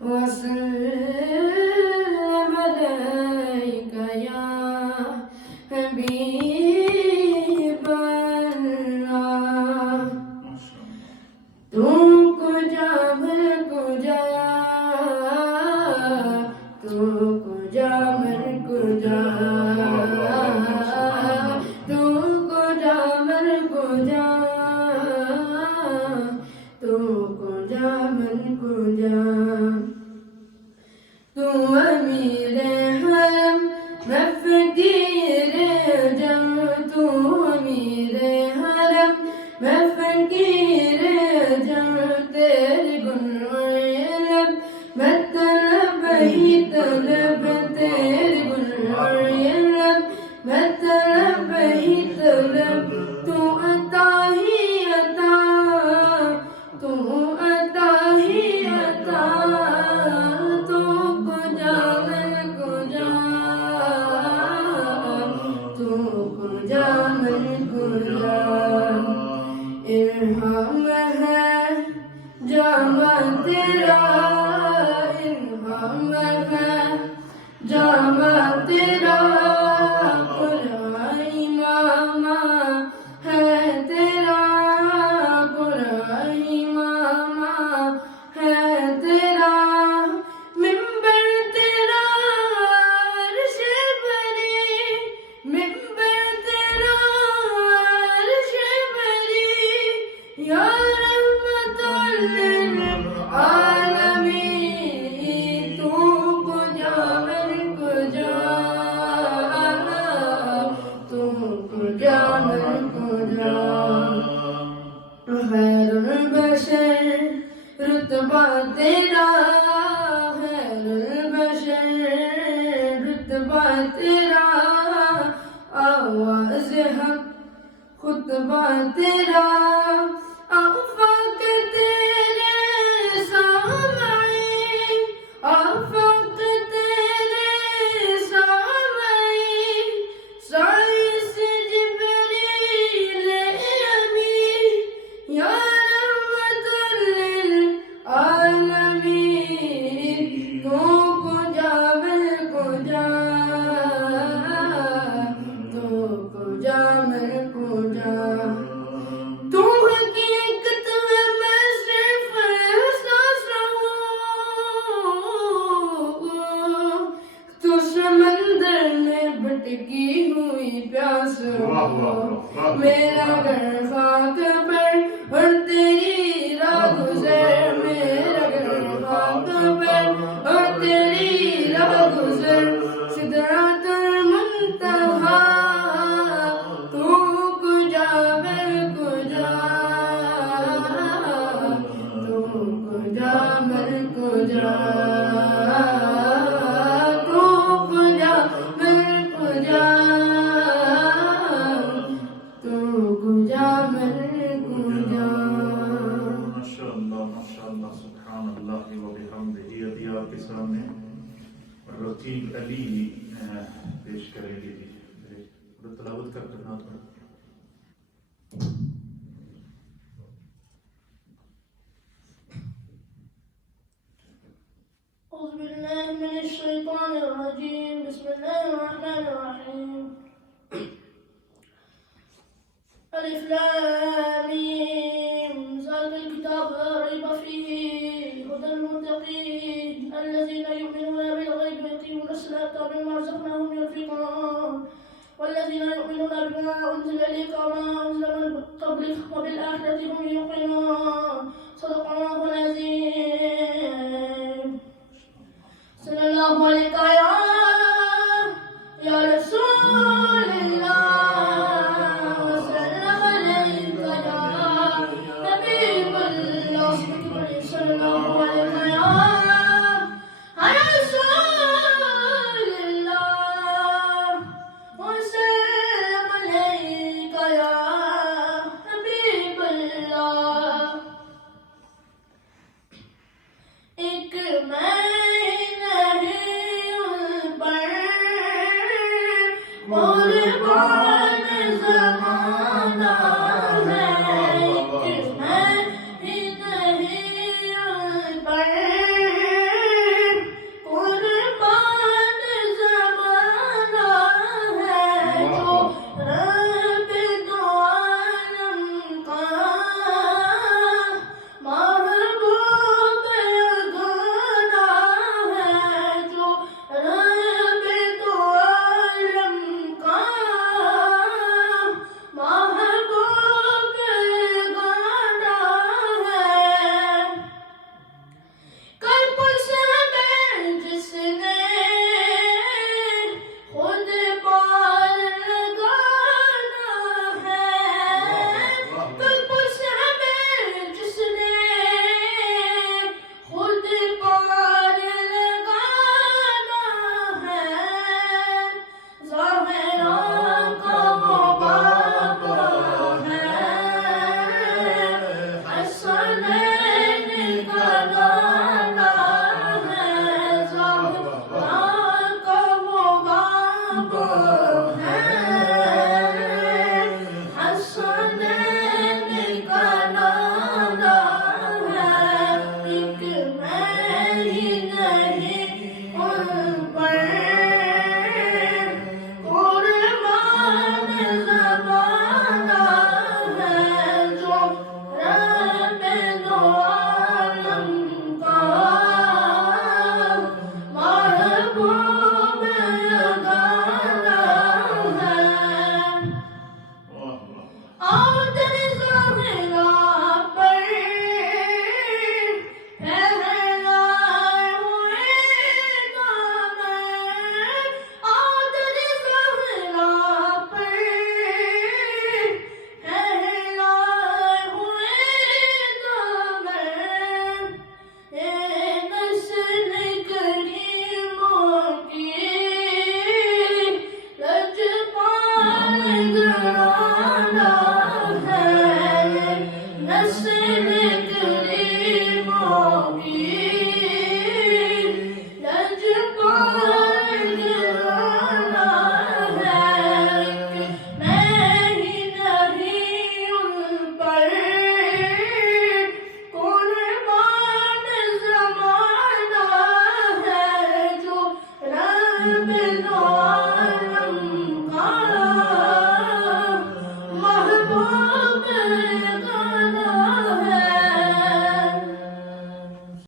وسلم عليك يا حبيب الله تو کجا مر کجا تو کجا مر کجا تو کجا مر کجا تو کجا مر کجا تو امیر حرم میں فقیر جم تو امیر حرم میں فقیر جم تیری گن علم میں طلب ہی طلب تیری گن علم میں طلب ہی طلب تو عطا ہی عطا تو عطا ہی عطا تو کجا مر کجا تو کجا مر کجا ارحم ہے جامع تیرا ارحم ہے جامع تیرا قرآن ماما ہے تیرا قرآن ماما ہے تیرا ممبر تیرا عرش بری ممبر تیرا عرش بری یا رحمت للعالمین تو کجا مر کجا تو کجا مر کجا خیر البشر رتبہ تیرا خیر البشر رتبہ تیرا آواز حق خطبہ تیرا آفاق تیرے سامعین آفاق تیرے سامعین سائس جبریل امین یا رحمت للعالمین تو کجا مر کجا تو کجا مر کجا تو حقیقت ہے میں صرف احساس رہوں تو سمندر میں بھٹکی ہوئی پیاس ہوں میرا گھر خاک پر اور تیری راہ گزر میرا گھر خاک پر اور تیری راہ گزر سدرات المنتہا تو کجا مر کجا تو کجا مر کجا تو کجا مر کجا تو کجا مر کجا ماشاءاللہ سبحان اللہ و بحمدہ ابھی آپ کے سامنے رتیل علی پیش کریں گے تلاوت کر کرنا تھوڑا أعوذ بالله من الشيطان الرجيم بسم الله الرحمن الرحيم ألف لام ميم ذلك الكتاب لا ريب فيه هدى للمتقين الذين يؤمنون بالغيب ويقيمون الصلاة ومما رزقناهم ينفقون والذين يؤمنون بما أنزل إليك وما أنزل من قبلك وبالآخرة هم يوقنون صدق الله العظيم صلى الله عليك يا رسول الله وسلم عليك يا حبيب الله صلى الله عليك يا رسول الله وسلم عليك يا حبيب الله ایک میں قربان زمانہ ہے ایک میں ہی نہیں پر Amen.